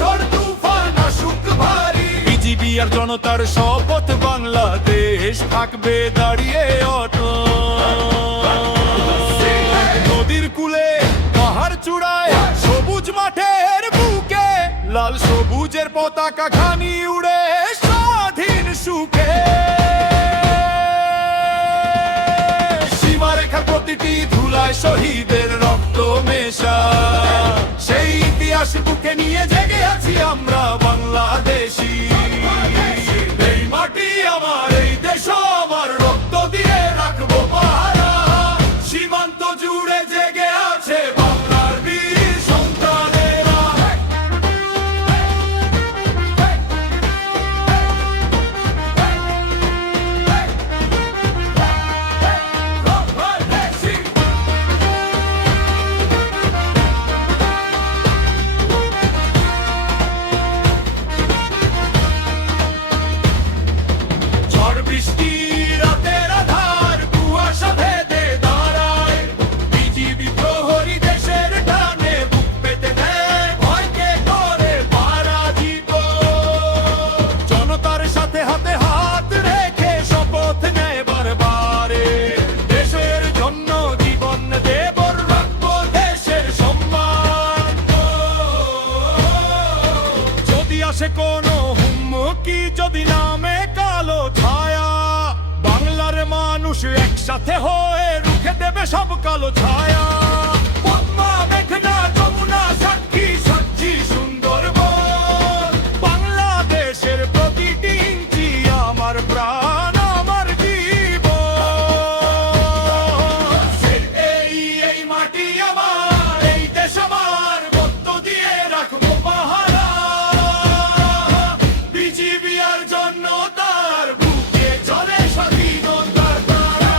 ঝড় তুফান আসুক ভারী, বিজিবি আর জনতার শপথ, বাংলাদেশ থাকবে দাঁড়িয়ে অটল। নদীর কূলে, পাহাড় চূড়ায়, সবুজ মাঠের বুকে, লাল সবুজের পতাকা খানি উড়ে স্বাধীন সুখে। সীমারেখার প্রতিটি ধুলায় শহীদের রক্ত মেশা, সেই ইতিহাস বুকে নিয়ে জেগে আছি আমরা বাংলাদেশী। এই মাটি আমার, এই দেশ আমার, রক্ত দিয়ে রাখবো পাহারা। সীমান্ত জুড়ে জেগে আছে বাংলার বীর সন্তানেরা। ঝড় বৃষ্টি, রাতের আধার, কুয়াশা ভেদে দাঁড়ায়, বিজিবি প্রহরী দেশের টানে বুক পেতে দেয়, ভয়কে করে পরাজিত। জনতার সাথে হাতে হাত রেখে শপথ নেয় বারবারে, দেশের জন্য জীবন দেব, রাখবো দেশের সম্মান। যদি আসে কোনো হুমকি, যদি নামে কালো ছায়া, বাংলার মানুষ একসাথে হয়ে রুখে দেবে সব কালো ছায়া। পদ্মা, মেঘনা, যমুনা, সাক্ষী, সাক্ষী সুন্দরবন, বাংলাদেশের প্রতিটি ইঞ্চি আমার প্রাণ, আমার জীবন। এই মাটি আমার, এই দেশ আমার, রক্ত দিয়ে রাখবো পাহারা। বিজিবি আর জনতার বুকে চলে স্বাধীনতার তারা।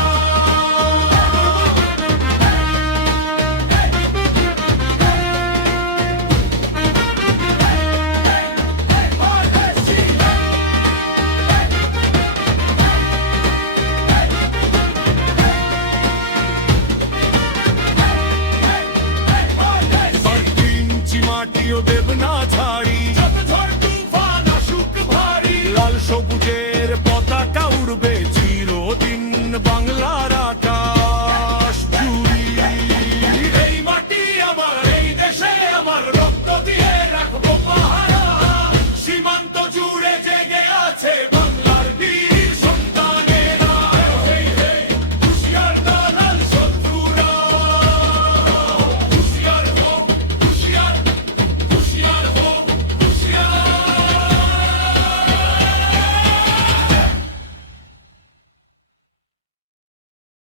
ইঞ্চি মাটিও দেব না ছাড়ি,